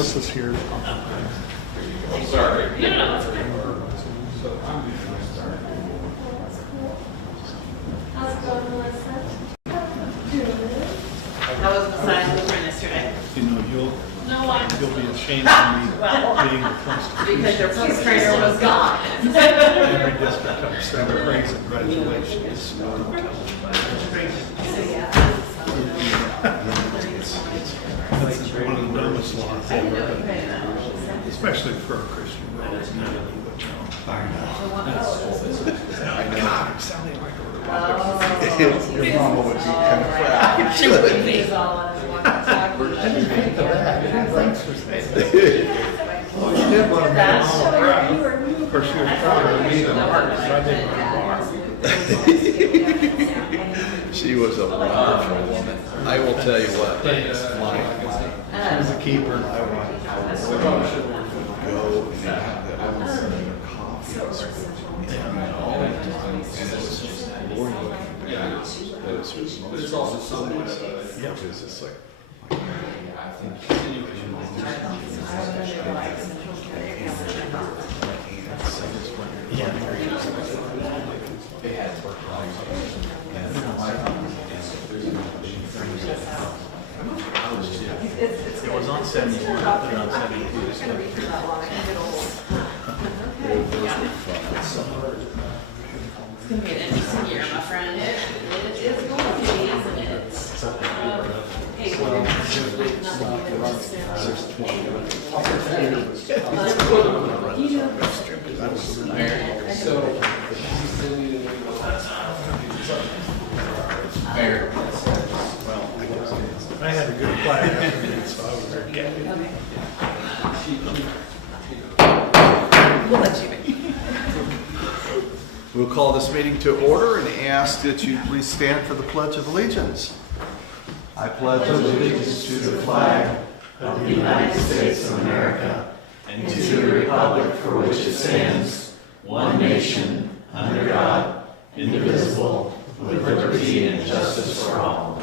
Melissa's here. I'm sorry. No, that's okay. How's it going, Melissa? How was the science movement yesterday? You know, you'll be ashamed of me being the principal. Because your first trainer was gone. Every district comes to praise and congratulations. So don't tell them about it. That's one of the dumbest laws ever, especially for a Christian girl. It's not really what you know. I know. God, I'm sounding like a Your mama would be kind of proud. She would be. I didn't think of that. Thanks for saying that. Oh, you did want to make mama proud. Of course, you were proud of me the hardest. I did my bar. She was a wonderful woman. I will tell you what. She was a keeper. I would go and have that coffee. And it was just glorious. That was just most. It's also something. Yeah, it was just like. It was on 72. I put it on 72. It's going to be for that long. It's going to be an interesting year, my friend. It is going to be, isn't it? Hey, we're going to I had a good flight after, so I was very happy. We'll let you in. We'll call this meeting to order and ask that you please stand for the Pledge of Allegiance. I pledge allegiance to the flag of the United States of America and to the republic for which it stands, one nation, under God, indivisible, with liberty and justice for all.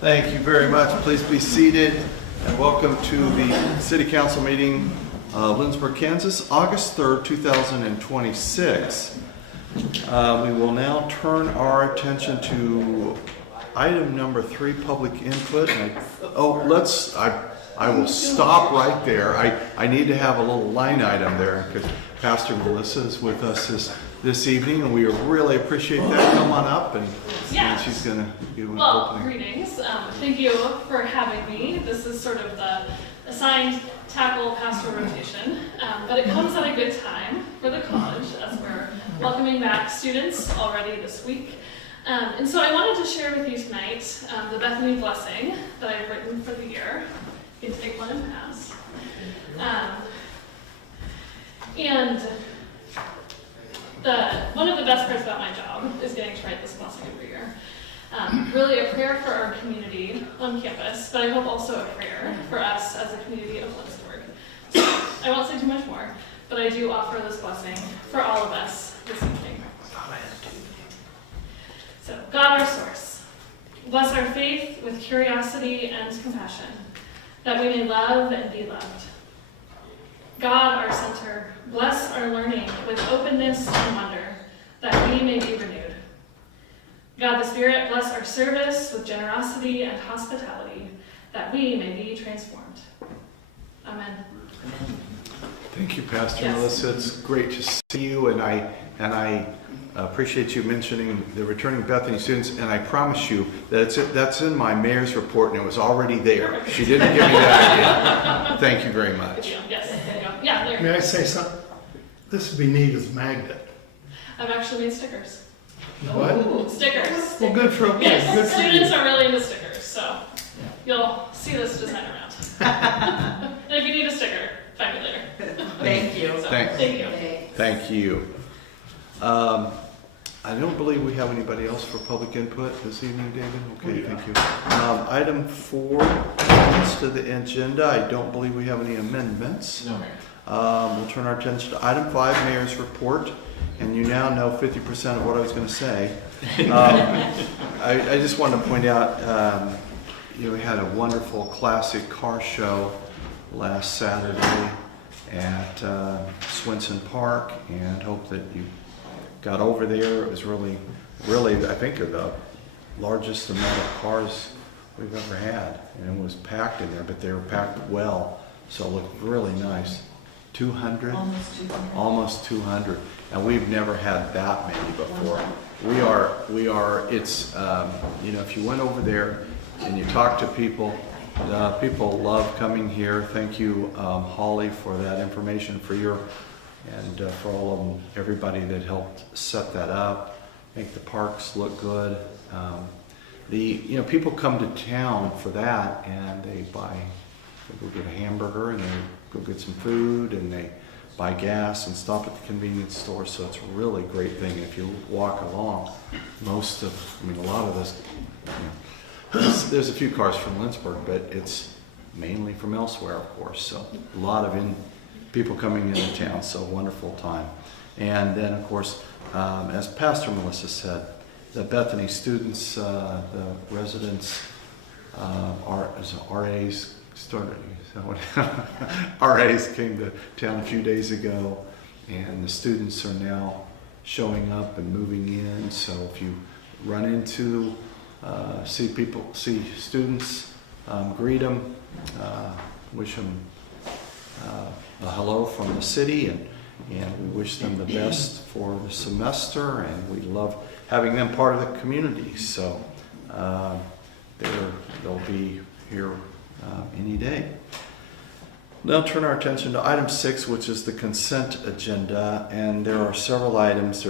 Thank you very much. Please be seated and welcome to the City Council meeting of Lindsborg, Kansas, August 3rd, 2026. We will now turn our attention to item number 3, public input. I will stop right there. I need to have a little line item there because Pastor Melissa is with us this evening, and we really appreciate that. Come on up, and she's going to do an opening. Greetings. Thank you for having me. This is sort of the assigned tackle pastoral rotation, but it comes at a good time for the college as we're welcoming back students already this week. And so I wanted to share with you tonight the Bethany blessing that I've written for the year. You can take one and pass. One of the best parts about my job is getting to write this blessing every year. Really a prayer for our community on campus, but I hope also a prayer for us as a community of Lindsborg. So I won't say too much more, but I do offer this blessing for all of us this evening. So, God our source, bless our faith with curiosity and compassion, that we may love and be loved. God our center, bless our learning with openness and wonder, that we may be renewed. God the Spirit, bless our service with generosity and hospitality, that we may be transformed. Amen. Thank you, Pastor Yes. Melissa. It's great to see you, and I appreciate you mentioning the returning Bethany students, and I promise you that that's in my mayor's report, and it was already there. She didn't give me that yet. Thank you very much. Yes, there you go. Yeah, there. May I say something? This would be neat as a magnet. I've actually made stickers. What? Stickers. Well, good for okay. Yes, Good for students you. are really into stickers, so you'll see this design around. And if you need a sticker, find me later. Thank you. So, Thank you. Thank you. I don't believe we have anybody else for public input this evening, David. Okay, thank you. Item 4, amendments to the agenda. I don't believe we have any amendments. No, Mayor. We'll turn our attention to item 5, Mayor's report. And you now know 50% of what I was going to say. I just wanted to point out, we had a wonderful classic car show last Saturday at Swenson Park, and hope that you got over there. It was really, I think they're the largest amount of cars we've ever had, and it was packed in there, but they were packed well, so it looked really nice. 200? Almost 200, and we've never had that many before. We are, it's, you know, if you went over there and you talk to people, people love coming here. Thank you, Holly, for that information, for your, and for all of them, everybody that helped set that up, make the parks look good. You know, people come to town for that, and they go get a hamburger, and they go get some food, and they buy gas and stop at the convenience store. So it's a really great thing. If you walk along, a lot of this, you know, there's a few cars from Lindsborg, but it's mainly from elsewhere, of course. So a lot of people coming into town, so wonderful time. And then, of course, as Pastor Melissa said, the Bethany students, the residents, RAs started. RAs came to town a few days ago, and the students are now showing up and moving in. So if you run into, see students, greet them, wish them a hello from the city, and we wish them the best for the semester, and we love having them part of the community. So they'll be here any day. Now turn our attention to item 6, which is the consent agenda, and there are several items.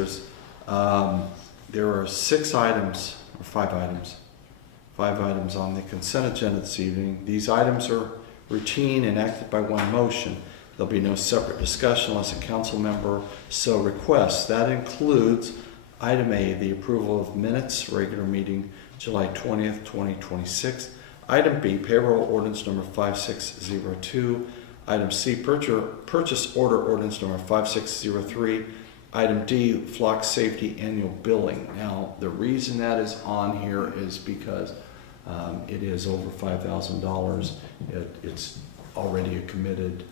There are 6 items, or 5 items. 5 items on the consent agenda this evening. These items are routine and acted by one motion. There'll be no separate discussion unless a council member so requests. That includes item A, the approval of minutes, regular meeting July 20th, 2026. Item B, payroll ordinance number 5602. Item C, purchase order ordinance number 5603. Item D, flock safety annual billing. Now, the reason that is on here is because it is over $5,000. It's already a committed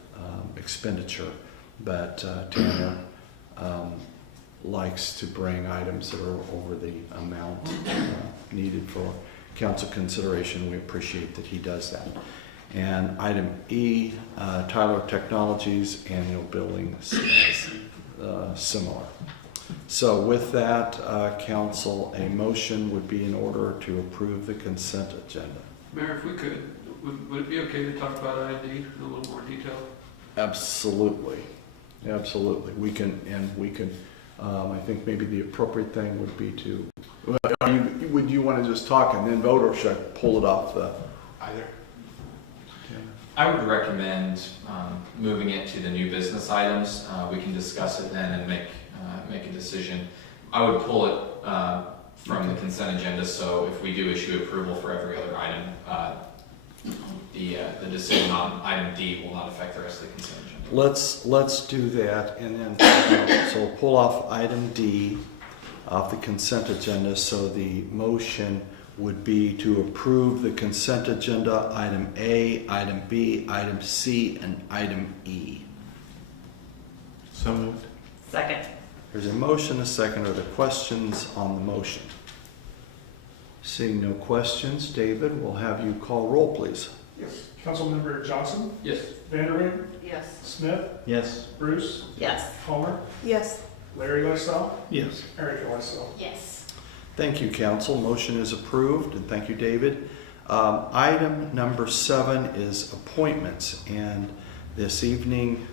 expenditure, but Tanner likes to bring items that are over the amount needed for council consideration. We appreciate that he does that. And item E, Tyler Technologies annual billing is similar. So with that, council, a motion would be in order to approve the consent agenda. Mayor, if we could, would it be okay to talk about ID in a little more detail? Absolutely. Absolutely. We can, I think maybe the appropriate thing would be to, would you want to just talk and then vote, or should I pull it off the? Either. I would recommend moving it to the new business items. We can discuss it then and make a decision. I would pull it from the consent agenda, so if we do issue approval for every other item, the decision on item D will not affect the rest of the consent agenda. Let's do that, and then so we'll pull off item D off the consent agenda. So the motion would be to approve the consent agenda, item A, item B, item C, and item E. So moved. Second. There's a motion, a second. Are there questions on the motion? Seeing no questions, David, we'll have you call roll, please. Yes. Councilmember Johnson? Yes. Vanderwyn? Yes. Smith? Yes. Bruce? Yes. Palmer? Yes. Larry Lysell? Yes. Erica Lysell? Yes. Thank you, council. Motion is approved, and thank you, David. Item number 7 is appointments, and this evening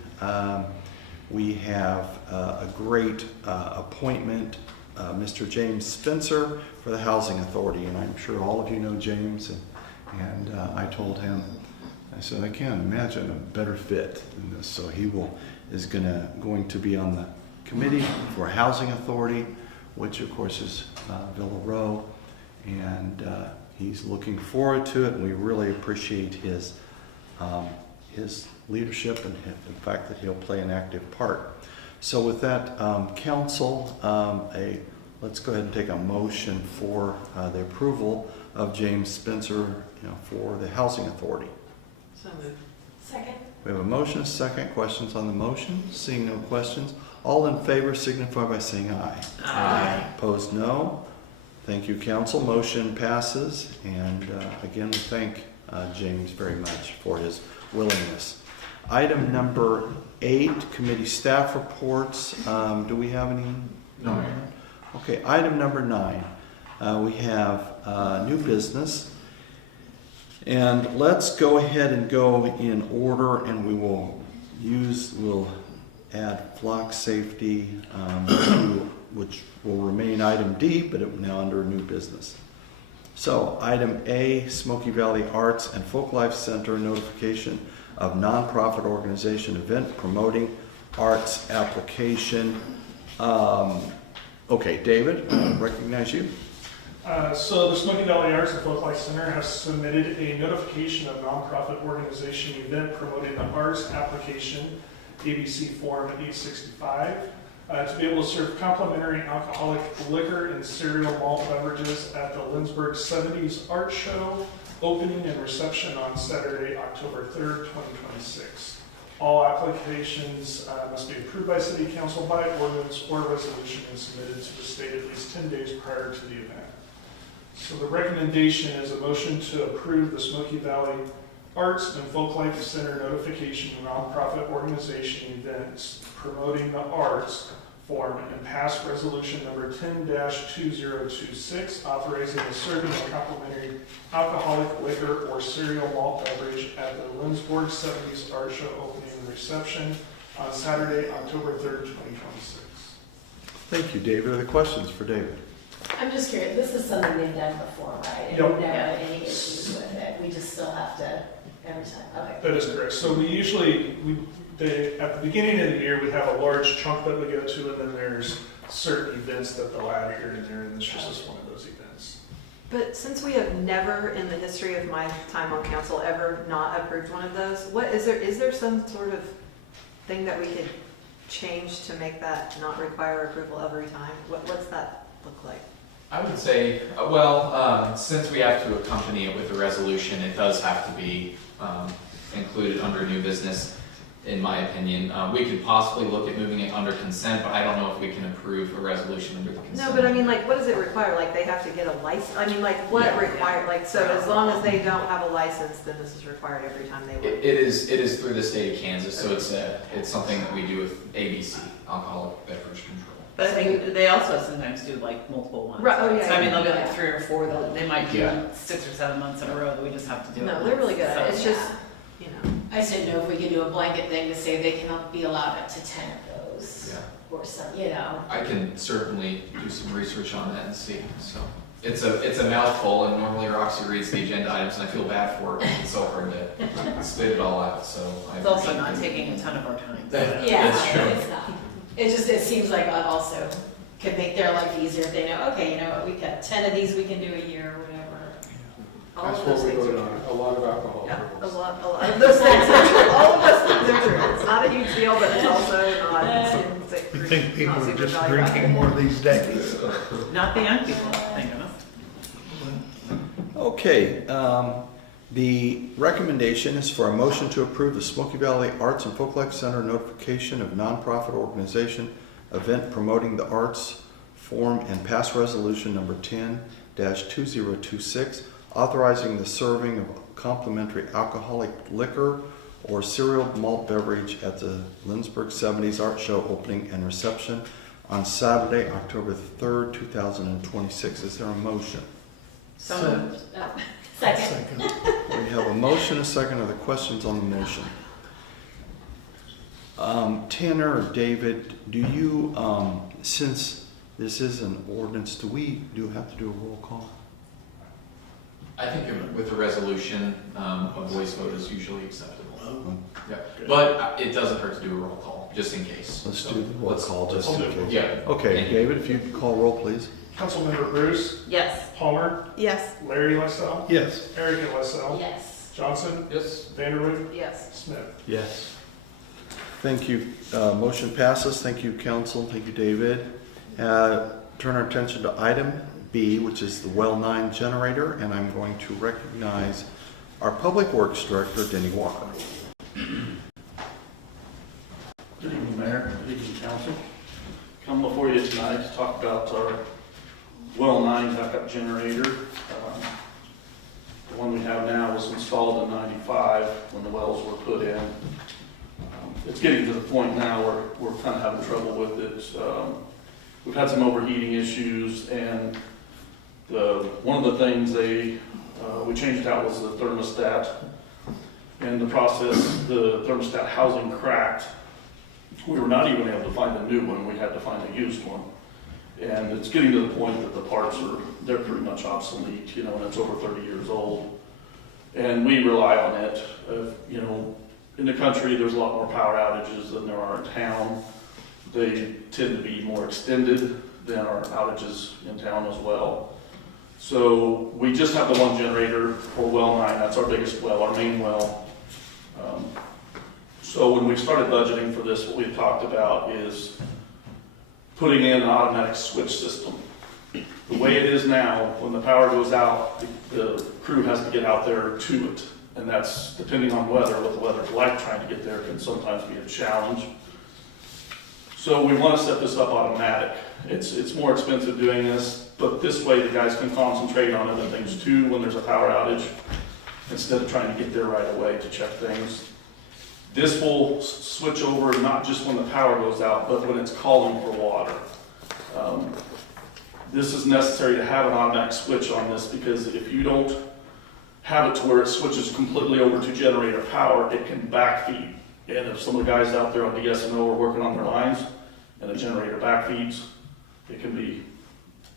we have a great appointment, Mr. James Spencer for the Housing Authority, and I'm sure all of you know James, and I told him, I said, I can't imagine a better fit than this. So he is going to be on the committee for Housing Authority, which of course is Villa Row, and he's looking forward to it, and we really appreciate his leadership and the fact that he'll play an active part. So with that, council, let's go ahead and take a motion for the approval of James Spencer, for the Housing Authority. So moved. Second. We have a motion, a second. Questions on the motion? Seeing no questions, all in favor signify by saying aye. Aye. Opposed, no. Thank you, council. Motion passes. And again, we thank James very much for his willingness. Item number 8, committee staff reports. Do we have any? No. Okay, item number 9. We have new business. And let's go ahead and go in order, and we'll add flock safety, which will remain item D, but it now under new business. So item A, Smoky Valley Arts and Folklife Center notification of nonprofit organization event promoting arts application. Okay, David, I recognize you. So the Smoky Valley Arts and Folklife Center has submitted a notification of nonprofit organization event promoting the arts application, ABC Form 865, to be able to serve complimentary alcoholic liquor and cereal malt beverages at the Lindsborg 70s Art Show, opening and reception on Saturday, October 3rd, 2026. All applications must be approved by City Council by ordinance or resolution and submitted to the state at least 10 days prior to the event. So the recommendation is a motion to approve the Smoky Valley Arts and Folklife Center notification of nonprofit organization events promoting the arts form and pass resolution number 10-2026, authorizing the serving of complimentary alcoholic liquor or cereal malt beverage at the Lindsborg 70s Art Show opening and reception on Saturday, October 3rd, 2026. Thank you, David. Are there questions for David? I'm just curious, this is something they've done before, right? And Yep. we've never had any issues with it. We just still have to, every time, okay. That is correct. So we usually, at the beginning of the year, we have a large chunk that we go to, and then there's certain events that they'll add here and there, and this just is one of those events. But since we have never in the history of my time on council ever not approved one of those, is there some sort of thing that we could change to make that not require approval every time? What's that look like? I would say, since we have to accompany it with a resolution, it does have to be included under new business, in my opinion. We could possibly look at moving it under consent, but I don't know if we can approve a resolution under the consent. No, but I mean, like, what does it require? Like, they have to get a license? I mean, like, what Yeah. require, like, so as long as they don't have a license, then this is required every time they work? It is through the state of Kansas, so it's something that we do with ABC, Alcoholic Beverage Control. But I think they also sometimes do like multiple ones. Right, oh, yeah, So I mean, yeah. they'll be like 3 or 4, they might do Yeah. 6 or 7 months in a row that we just have to do it. No, they're really good at it. So- It's just, you know. I just didn't know if we could do a blanket thing to say they can be allowed up to 10 of those. Yeah. Or some, you know. I can certainly do some research on that and see, so. It's a mouthful, and normally Roxy reads the agenda items, and I feel bad for her, because it's so hard to spit it all out, so. It's also not taking a ton of our time. Yeah, That's true. it's not. It seems like that also could make their life easier if they know, okay, you know what, we've got 10 of these we can do a year or whatever. All That's of what those we things voted are on, true. a lot of alcohol. Yeah, a lot of those things are true. All of those things are true. It's not a huge deal, but it's also not. You think people not are super just valuable. drinking more these days? Not the young people, thank goodness. Okay, the recommendation is for a motion to approve the Smoky Valley Arts and Folklife Center notification of nonprofit organization event promoting the arts form and pass resolution number 10-2026, authorizing the serving of complimentary alcoholic liquor or cereal malt beverage at the Lindsborg 70s Art Show opening and reception on Saturday, October 3rd, 2026. Is there a motion? So moved. Second. We have a motion, a second. Are there questions on the motion? Tanner or David, do you, since this is an ordinance, do we have to do a roll call? I think with a resolution, a voice vote is usually acceptable. Yeah, but it doesn't hurt to do a roll call, just in case. Let's So do the roll let's- call just in case. Yeah. Okay, Thank you. David, if you could call roll, please. Councilmember Bruce, Yes. Palmer, Yes. Larry Lysell, Yes. Erica Lysell, Yes. Johnson, Yes. Vanderwood, Yes. Smith. Yes. Thank you. Motion passes. Thank you, council. Thank you, David. Turn our attention to item B, which is the Well 9 generator, and I'm going to recognize our Public Works Director, Denny Walker. tonight to talk about our well 9 backup generator. The one we have now was installed in '95 when the wells were put in. It's getting to the point now where we're kind of having trouble with it. We've had some overheating issues, and one of the things we changed out was the thermostat. In the process, the thermostat housing cracked. We were not even able to find a new one. We had to find a used one. And it's getting to the point that the parts they're pretty much obsolete, and it's over 30 years old. And we rely on it. In the country, there's a lot more power outages than there are in town. They tend to be more extended than our outages in town as well. So we just have the one generator for well 9. That's our biggest well, our main well. So when we started budgeting for this, what we've talked about is putting in an automatic switch system. The way it is now, when the power goes out, the crew has to get out there to it. And that's depending on weather, what the weather's like, trying to get there can sometimes be a challenge. So we want to set this up automatic. It's more expensive doing this, but this way the guys can concentrate on other things too when there's a power outage, instead of trying to get there right away to check things. This will switch over not just when the power goes out, but when it's calling for water. This is necessary to have an automatic switch on this, because if you don't have it to where it switches completely over to generator power, it can backfeed. And if some of the guys out there on DSNO are working on their lines and the generator backfeeds, it can be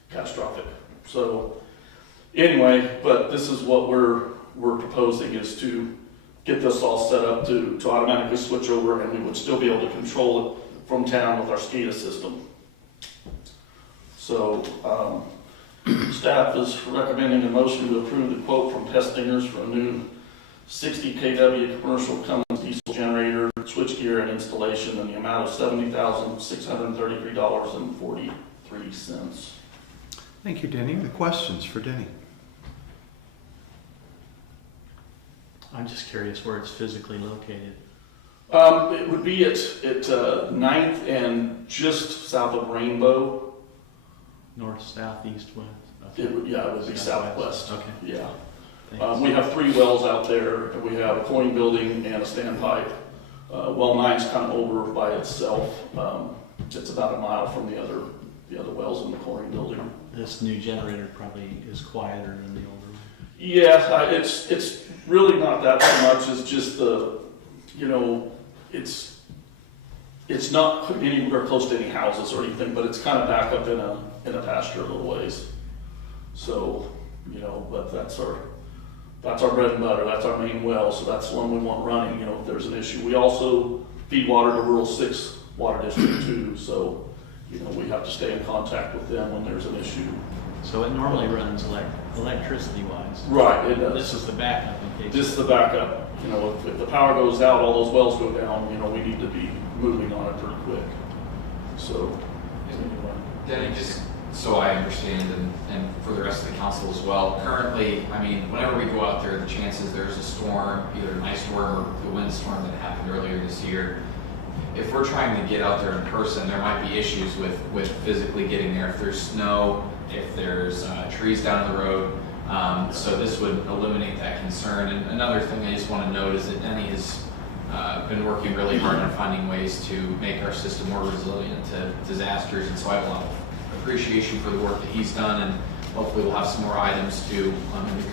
catastrophic. So anyway, but this is what we're proposing, is to get this all set up to automatically switch over, and we would still be able to control it from town with our SCADA system. So staff is recommending a motion to approve the quote from Pestingers for a new 60 kW commercial Cummins diesel generator, switchgear, and installation in the amount of $70,633.43. Thank you, Denny. The questions for Denny? I'm just curious where it's physically located. It would be at 9th and just south of Rainbow. North, south, east, west? Okay. It would be southwest. Okay. Yeah. Thanks. We have 3 wells out there. We have a coin building and a standpipe. Well 9's kind of over by itself. It's about a mile from the other wells in the coin building. This new generator probably is quieter than the older one. Yeah, it's really not that so much. It's just it's not anywhere close to any houses or anything, but it's kind of back up in a pasture a little ways. So, but that's our bread and butter. That's our main well. So that's the one we want running, if there's an issue. We also feed water to Rural 6 Water District too. So, we have to stay in contact with them when there's an issue. So it normally runs electricity-wise. Right, it does. This is the backup in case. This is the backup. If the power goes out, all those wells go down, we need to be moving on it pretty quick. So, anyway. Denny, just so I understand, and for the rest of the council as well, currently, whenever we go out there, the chances there's a storm, either an ice storm or the windstorm that happened earlier this year, if we're trying to get out there in person, there might be issues with physically getting there. If there's snow, if there's trees down the road, so this would eliminate that concern. And another thing I just want to note is that Denny has been working really hard on finding ways to make our system more resilient to disasters, and so I have a lot of appreciation for the work that he's done, and hopefully we'll have some more items too in the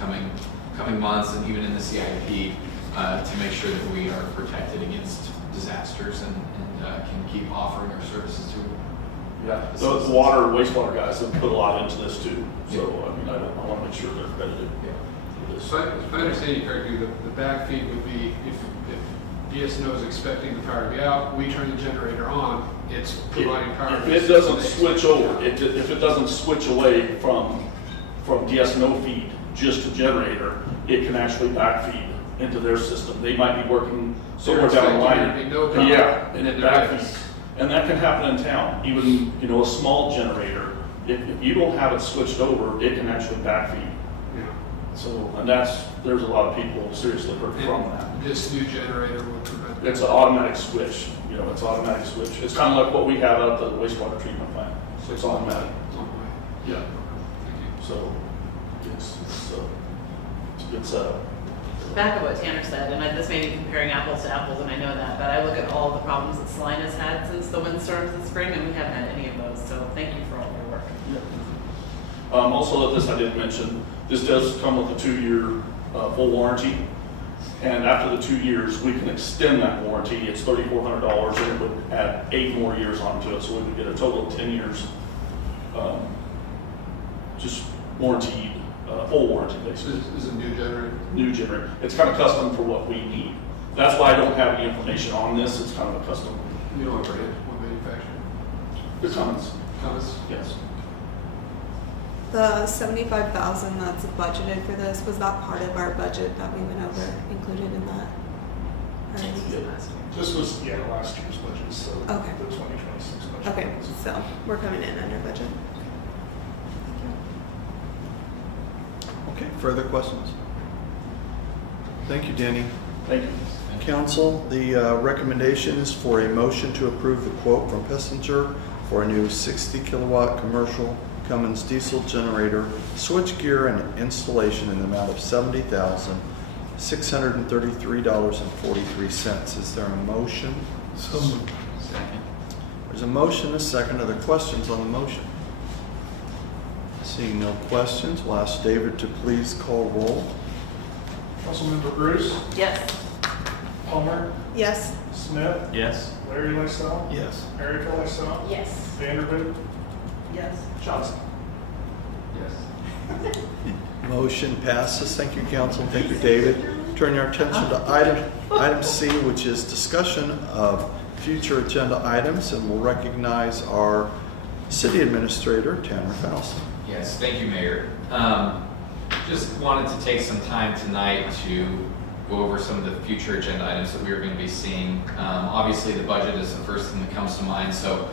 coming months and even in the CIP to make sure that we are protected against disasters and can keep offering our services to Yeah, the water, wastewater guys have put a lot into this too. So, I want to make sure they're credited. So if I understand you correctly, the back feed would be if DSNO is expecting the power to be out, we turn the generator on, it's providing power. If it doesn't switch over, if it doesn't switch away from DSNO feed just to generator, it can actually backfeed into their system. They might be working somewhere down the line. And it backfeeds. And that can happen in town. Even, a small generator, if you don't have it switched over, it can actually backfeed. Yeah. So, and there's a lot of people seriously hurt from that. This new generator will prevent that. It's an automatic switch, it's automatic switch. It's kind of like what we have out at the wastewater treatment plant. So it's automatic. It's on the way. Yeah. Thank you. So it's a good setup. Back of what Tanner said, and this may be comparing apples to apples, and I know that, but I look at all the problems that Saline has had since the windstorms this spring, and we haven't had any of those, so thank you for all your work. Also, this I didn't mention, this does come with a 2-year full warranty. And after the 2 years, we can extend that warranty. It's $3,400 and it would add 8 more years onto it. So we would get a total of 10 years, just warranted, full warranty basically. Is it new generator? New generator. It's kind of custom for what we need. That's why I don't have any information on this. It's kind of a custom. You don't have what manufacturer? The Cummins. Cummins? Yes. The 75,000 that's budgeted for this, was that part of our budget that we went over, included in that? Or- This was, last year's budget, so Okay. the 2026 budget. Okay, so we're coming in under budget. Okay, further questions? Thank you, Danny. Thank you. Council, the recommendation is for a motion to approve the quote from Pessinger for a new 60 kilowatt commercial Cummins diesel generator, switchgear and installation in the amount of $70,633.43. Is there a motion? So moved. Second. There's a motion, a second. Are there questions on the motion? Seeing no questions, we'll ask David to please call roll. Councilmember Bruce, Yes. Palmer, Yes. Smith, Yes. Larry Lysell, Yes. Erica Lysell, Yes. Vanderboot, Yes. Johnson. Yes. Motion passes. Thank you, council. Thank you, David. Turn your attention to item C, which is discussion of future agenda items, and we'll recognize our city administrator, Tanner Faust. Yes, thank you, Mayor. Just wanted to take some time tonight to go over some of the future agenda items that we are going to be seeing. Obviously, the budget is the first thing that comes to mind, so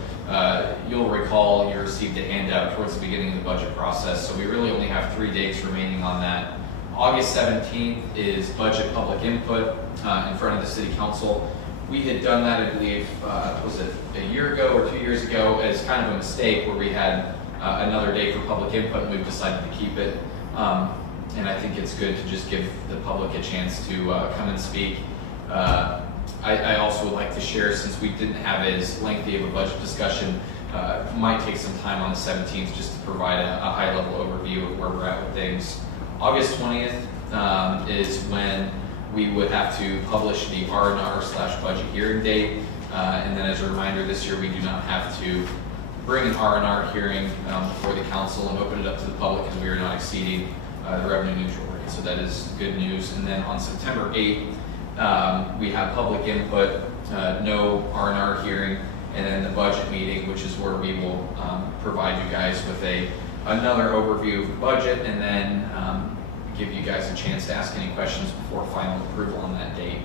you'll recall you received a handout towards the beginning of the budget process, so we really only have 3 dates remaining on that. August 17th is budget public input in front of the city council. We had done that, I believe, was it a year ago or 2 years ago, as kind of a mistake where we had another day for public input and we've decided to keep it. And I think it's good to just give the public a chance to come and speak. I also would like to share, since we didn't have as lengthy of a budget discussion, might take some time on the 17th just to provide a high-level overview of where we're at with things. August 20th is when we would have to publish the R&R/budget hearing date. And then as a reminder, this year we do not have to bring an R&R hearing before the council and open it up to the public because we are not exceeding the revenue neutral rate. So that is good news. And then on September 8th, we have public input, no R&R hearing, and then the budget meeting, which is where we will provide you guys with another overview of the budget, and then give you guys a chance to ask any questions before final approval on that date.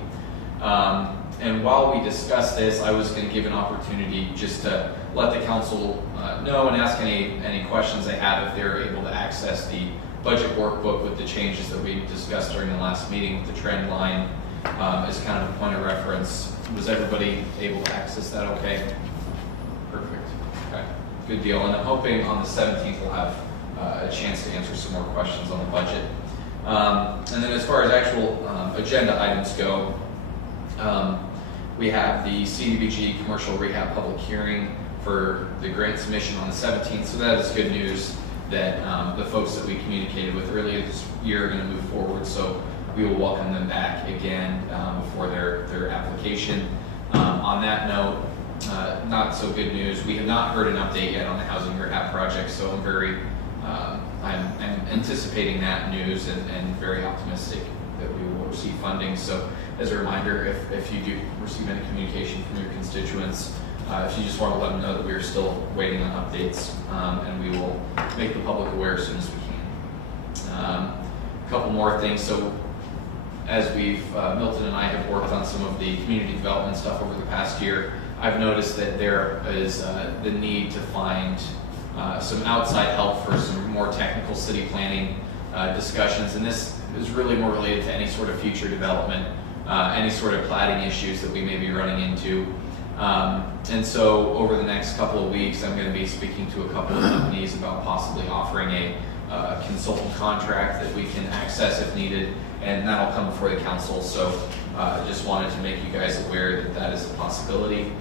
And while we discuss this, I was going to give an opportunity just to let the council know and ask any questions they have if they're able to access the budget workbook with the changes that we discussed during the last meeting with the trend line as kind of a point of reference. Was everybody able to access that okay? Perfect. Okay, good deal. And I'm hoping on the 17th we'll have a chance to answer some more questions on the budget. And then as far as actual agenda items go, we have the CDBG commercial rehab public hearing for the grant submission on the 17th. So that is good news that the folks that we communicated with earlier this year are going to move forward. So we will welcome them back again before their application. On that note, not so good news. We have not heard an update yet on the housing rehab project, so I'm anticipating that news and very optimistic that we will receive funding. So as a reminder, if you do receive any communication from your constituents, if you just want to let them know that we are still waiting on updates, and we will make the public aware as soon as we can. A couple more things. So as Milton and I have worked on some of the community development stuff over the past year, I've noticed that there is the need to find some outside help for some more technical city planning discussions, and this is really more related to any sort of future development, any sort of plating issues that we may be running into. And so over the next couple of weeks, I'm going to be speaking to a couple of companies about possibly offering a consultant contract that we can access if needed, and that'll come before the council. So just wanted to make you guys aware that that is a possibility.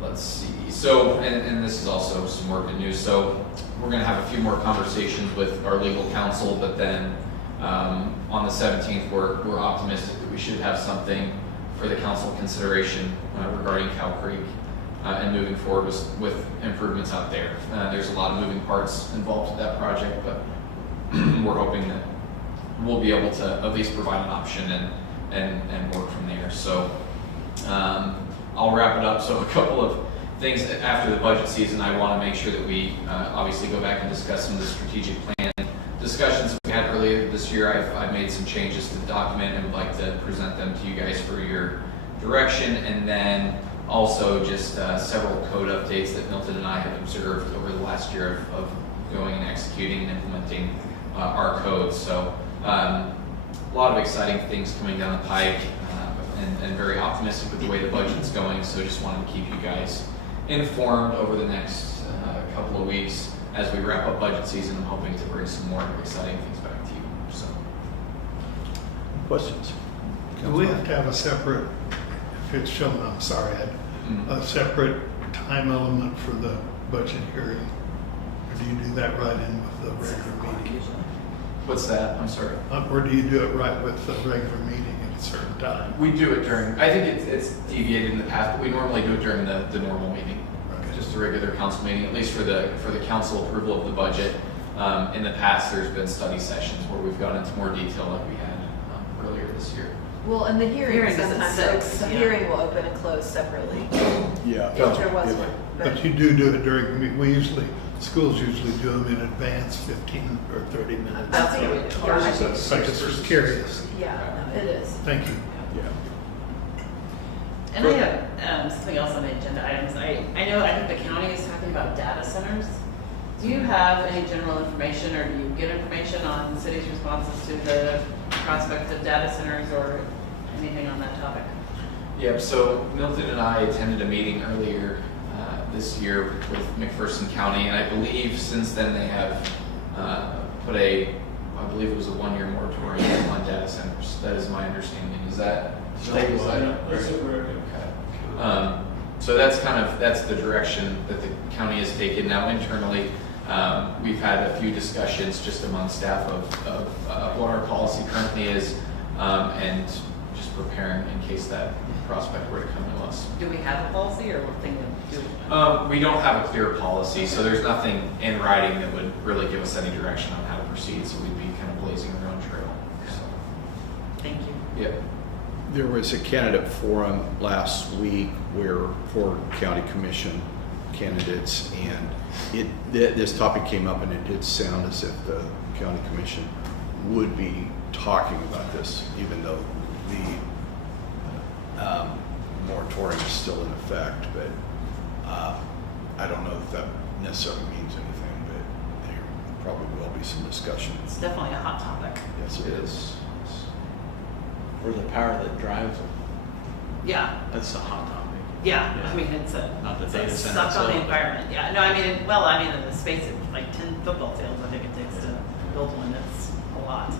Let's see. So, and this is also some more good news. So we're going to have a few more conversations with our legal counsel, but then on the 17th, we're optimistic that we should have something for the council consideration regarding Cow Creek and moving forward with improvements out there. There's a lot of moving parts involved with that project, but we're hoping that we'll be able to at least provide an option and work from there. So I'll wrap it up. So a couple of things after the budget season, I want to make sure that we obviously go back and discuss some of the strategic plan discussions we had earlier this year. I've made some changes to the document and would like to present them to you guys for your direction. And then also just several code updates that Milton and I have observed over the last year of going and executing and implementing our codes. So a lot of exciting things coming down the pike, and very optimistic with the way the budget's going. So just wanted to keep you guys informed over the next couple of weeks as we wrap up budget season. I'm hoping to bring some more exciting things back to you. So, Questions? Do we have to have a separate, if it's shown, I'm sorry, a separate time element for the budget hearing? Or do you do that right in with the regular meeting? what's that? I'm sorry. Or do you do it right with the regular meeting at a certain time? We do it during, I think it's deviated in the past, but we normally do it during the normal meeting. Okay. Just a regular council meeting, at least for the council approval of the budget. In the past, there's been study sessions where we've gone into more detail like we had earlier this year. Well, and the hearing Hearing is at sometimes, 6, the yeah. hearing will open and close separately. Yeah. If there was one. But you do it during, we usually, schools usually do them in advance, 15 or 30 minutes. That's what we do. Yeah, I think- So I just was curious. Yeah, no, it is. Thank you. Yeah. And I have something else on the agenda items. I know, I think the county is talking about data centers. Do you have any general information, or do you get information on the city's responses to the prospect of data centers or anything on that topic? Yep, so Milton and I attended a meeting earlier this year with McPherson County, and I believe since then they have put I believe it was a 1-year moratorium on data centers. That is my understanding. Is that? Okay. So that's the direction that the county has taken. Now internally, we've had a few discussions just among staff of what our policy currently is, and just preparing in case that prospect were to come to us. Do we have a policy, or what thing to do? We don't have a clear policy, so there's nothing in writing that would really give us any direction on how to proceed, so we'd be kind of blazing our own trail. So, Thank you. yep. There was a candidate forum last week where for county commission candidates, and this topic came up, and it did sound as if the county commission would be talking about this, even though the moratorium is still in effect. But I don't know if that necessarily means anything, but there probably will be some discussion. It's definitely a hot topic. Yes, it is. Or the power that drives it. Yeah, That's a hot topic. yeah. Yeah. I mean, it's Not the it's data a center suck on the itself. environment. Yeah, no, I mean, in the space of like 10 football fields, I think it takes to build one. It's a lot.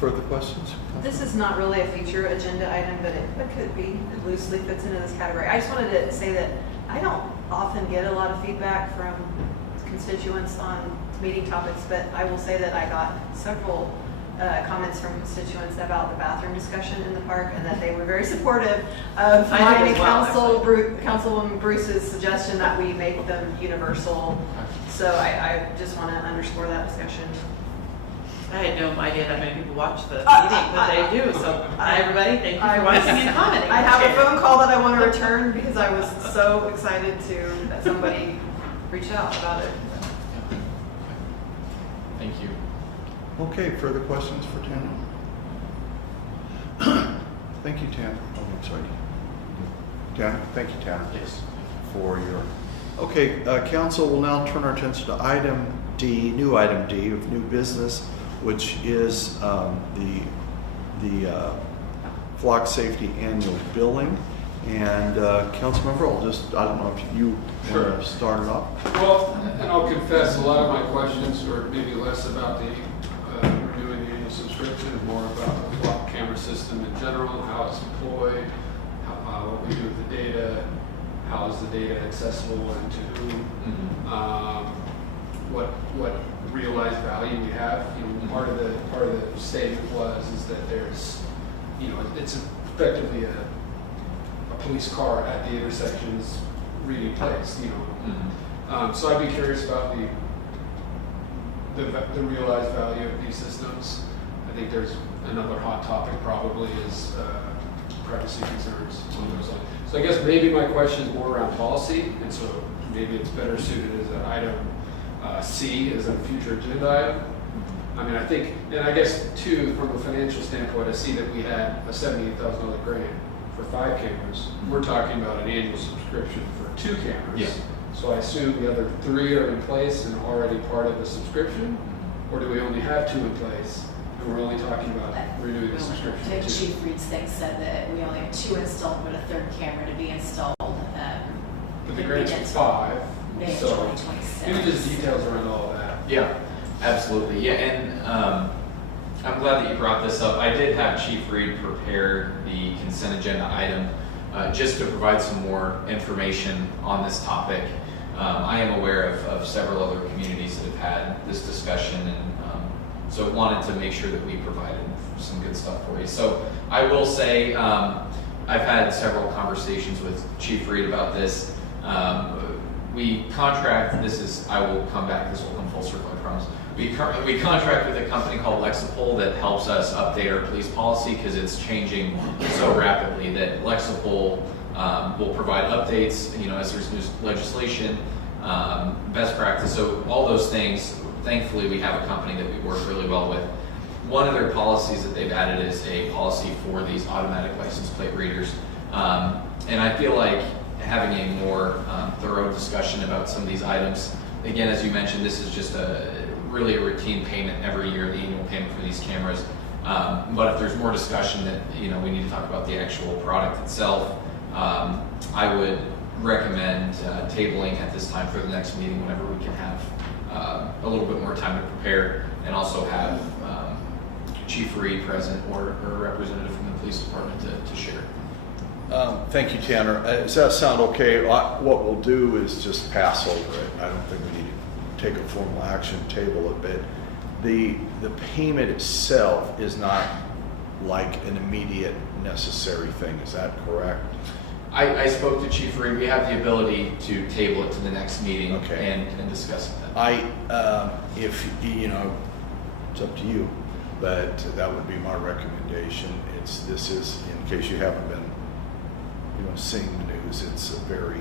Further questions? This is not really a future agenda item, but it could be. It loosely fits into this category. I just wanted to say that I don't often get a lot of feedback from constituents on meeting topics, but I will say that I got several comments from constituents about the bathroom discussion in the park, and that they were very supportive of I mine did and as well, Councilwoman Bruce's suggestion that we make them universal. So I just want to underscore that discussion. I had no idea that many people watch the meeting, but they do. So, hi everybody, thank you for watching and commenting. I have a phone call that I want to return because I was so excited that somebody reached out about it. Thank you. Okay, further questions for Tanner? Thank you, Tanner. Oh, I'm sorry. Tanner, thank you, Tanner. Yes. For your, okay, council will now turn our attention to item D, new item D of new business, which is the flock safety annual billing. And Councilmember, I don't know if you want to start it off. Well, and I'll confess, a lot of my questions were maybe less about the renewing the annual subscription, and more about the flock camera system in general, how it's deployed, what we do with the data, how is the data accessible and to whom, what realized value we have. You know, part of the statement is that there's, you know, it's effectively a police car at the intersections reading plates, you know. So I'd be curious about the realized value of these systems. I think there's another hot topic probably is privacy concerns along those lines. So I guess maybe my question is more around policy, and so maybe it's better suited as an item C, as a future agenda item. I mean, I think, and I guess too, from a financial standpoint, I see that we had a $78,000 grant for 5 cameras. We're talking about an annual subscription for 2 cameras. Yeah. So I assume the other 3 are in place and already part of the subscription? Or do we only have 2 in place and we're only talking about renewing the subscription? I think Chief Reed's thing said that we only have 2 installed, but a 3rd camera to be installed. But the grant's for 5. May of So 2026. maybe just details around all of that. Yeah, absolutely. Yeah, and I'm glad that you brought this up. I did have Chief Reed prepare the consent agenda item just to provide some more information on this topic. I am aware of several other communities that have had this discussion, and so wanted to make sure that we provided some good stuff for you. So I will say I've had several conversations with Chief Reed about this. We contract, I will come back, this will come full circle, I promise. We contract with a company called Lexipol that helps us update our police policy because it's changing so rapidly that Lexipol will provide updates, you know, as there's new legislation, best practice. So all those things, thankfully we have a company that we work really well with. One of their policies that they've added is a policy for these automatic license plate readers. And I feel like having a more thorough discussion about some of these items. Again, as you mentioned, this is just really a routine payment every year, the annual payment for these cameras. But if there's more discussion that, you know, we need to talk about the actual product itself, I would recommend tabling at this time for the next meeting whenever we can have a little bit more time to prepare, and also have Chief Reed present or a representative from the police department to share. Thank you, Tanner. Does that sound okay? What we'll do is just pass over it. I don't think we need to take a formal action, table it, but the payment itself is not like an immediate necessary thing. Is that correct? I spoke to Chief Reed. We have the ability to table it to the next meeting, okay, and discuss it then. If you know, it's up to you, but that would be my recommendation. This is, in case you haven't been, you know, seeing the news, it's a very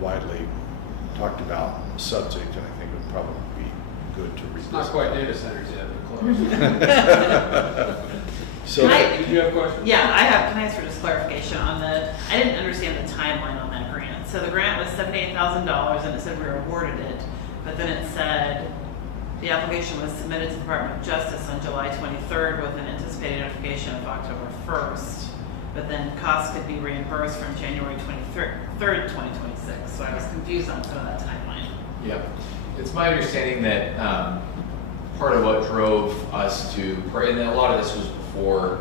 widely talked about subject, and I think it would probably be good to read. It's not quite data centers yet, but close. So, did you have a question? Yeah, I have. Can I ask for just clarification on I didn't understand the timeline on that grant. So the grant was $78,000, and it said we were awarded it, but then it said the application was submitted to the Department of Justice on July 23rd with an anticipated notification of October 1st. But then costs could be reimbursed from January 23rd, 2026. So I was confused on some of that timeline. Yep. It's my understanding that part of what drove us to, and a lot of this was before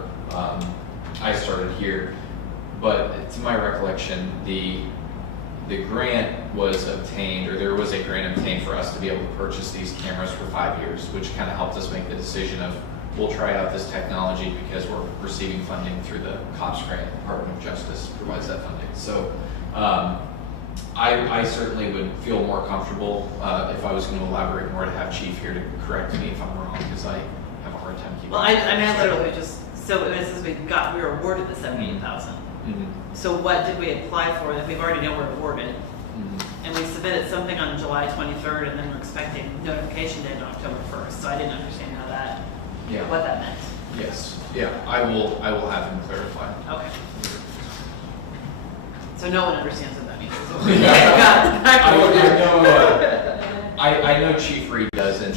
I started here, but to my recollection, the grant was obtained, or there was a grant obtained for us to be able to purchase these cameras for 5 years, which kind of helped us make the decision of, we'll try out this technology because we're receiving funding through the COPS grant. Department of Justice provides that funding. So I certainly would feel more comfortable if I was going to elaborate more, to have Chief here to correct me if I'm wrong, because I have a hard time keeping. Well, I mean, I literally just, so it says we were awarded the $78,000. Mm-hmm. So what did we apply for that we've already know we're awarded? Mm-hmm. And we submitted something on July 23rd, and then we're expecting notification date on October 1st. So I didn't understand how that, what that meant. Yes. Yeah. I will have him clarify. Okay. So no one understands what that means. I know Chief Reed does, and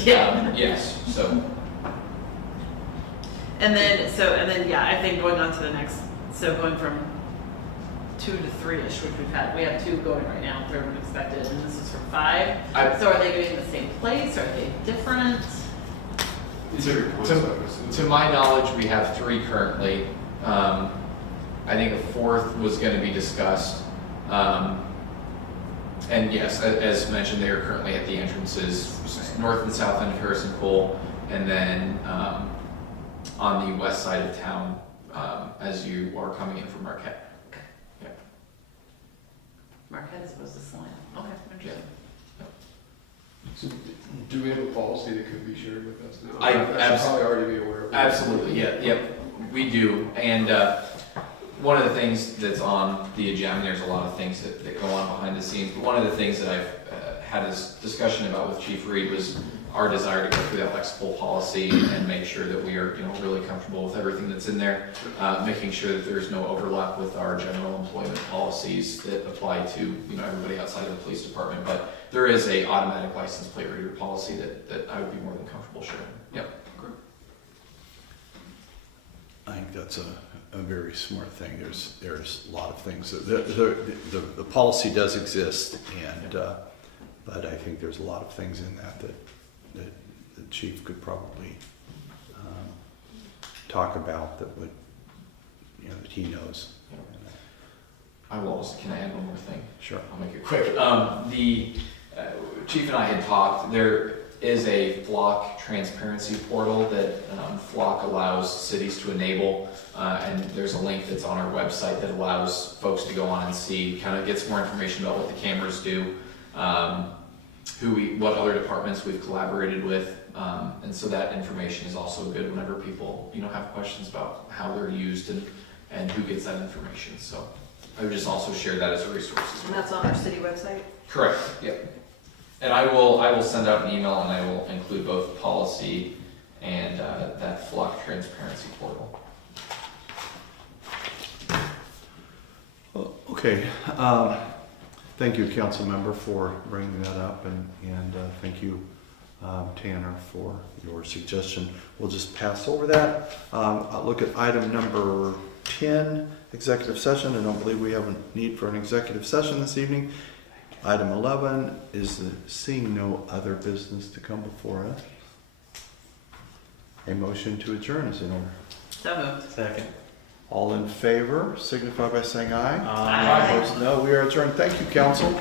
yes. So. And then, yeah, I think going on to the next, so going from 2 to 3-ish, which we have 2 going right now, 3rd unexpected, and this is for 5. So are they going in the same place? Are they different? To my knowledge, we have 3 currently. I think a 4th was going to be discussed. And yes, as mentioned, they are currently at the entrances, north and south end of Harrison Cole, and then on the west side of town as you are coming in from Marquette. Yeah. Marquette is supposed to slam. Okay, interesting. So do we have a policy that could be shared with us now? I should probably already be aware of it. Absolutely, yep, we do. And one of the things that's on the agenda, there's a lot of things that go on behind the scenes, but one of the things that I've had this discussion about with Chief Reed was our desire to go through that Lexipol policy and make sure that we are, really comfortable with everything that's in there, making sure that there's no overlap with our general employment policies that apply to, everybody outside of the police department. But there is a automatic license plate reader policy that I would be more than comfortable sharing. Yep. I think that's a very smart thing. There's a lot of things. The policy does exist, and but I think there's a lot of things in that the chief could probably talk about that would, that he knows. I will also, can I add one more thing? Sure. I'll make it quick. The chief and I had talked. There is a Flock transparency portal that Flock allows cities to enable, and there's a link that's on our website that allows folks to go on and see, kind of gets more information about what the cameras do, what other departments we've collaborated with, and so that information is also good whenever people have questions about how they're used and who gets that information. So I would just also share that as a resource as And well. that's on our city website? Correct. Yep. And I will send out an email, and I will include both policy and that Flock transparency portal. Okay. Thank you, council member, for bringing that up, and thank you, Tanner, for your suggestion. We'll just pass over that. I'll look at item number 10, executive session. I don't believe we have a need for an executive session this evening. Item 11 is seeing no other business to come before us. A motion to adjourn is in order. So moved. Second. All in favor, signify by saying aye. Aye. Opposed, no. We are adjourned. Thank you, council.